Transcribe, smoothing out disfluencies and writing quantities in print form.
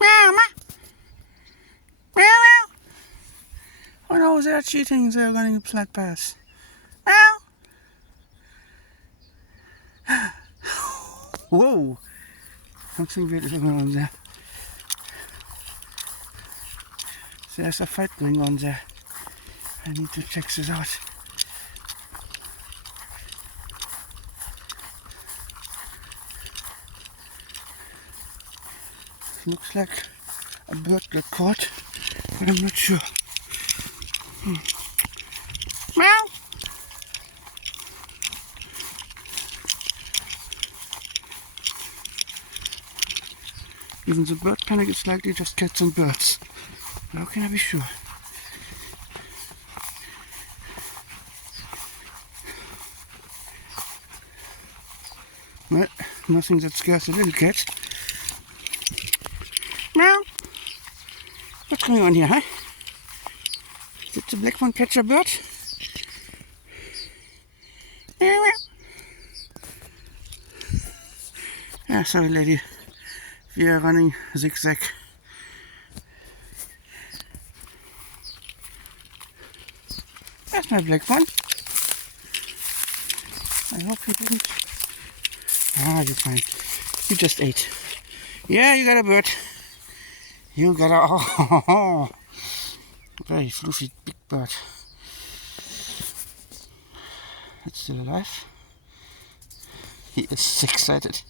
Meow, meow. Meow, meow. Oh no, they're cheating. They're running a flat pass. Meow. Whoa. Something weird is going on there. There's a fight going on there. I need to check this out. Looks like a bird got caught, but I'm not sure. Meow. Even the bird panic is likely just cats and birds. How can I be sure? Well, nothing that scares a little cat. Meow. What's going on here, huh? Is it the black one catcher bird? Meow, meow. Yeah, sorry lady. We are running zigzag. That's my black one. I hope you didn't. Ah, you're fine. You just ate. Yeah, you got a bird. You got a oh, very fluffy big bird. It's still alive. He is excited.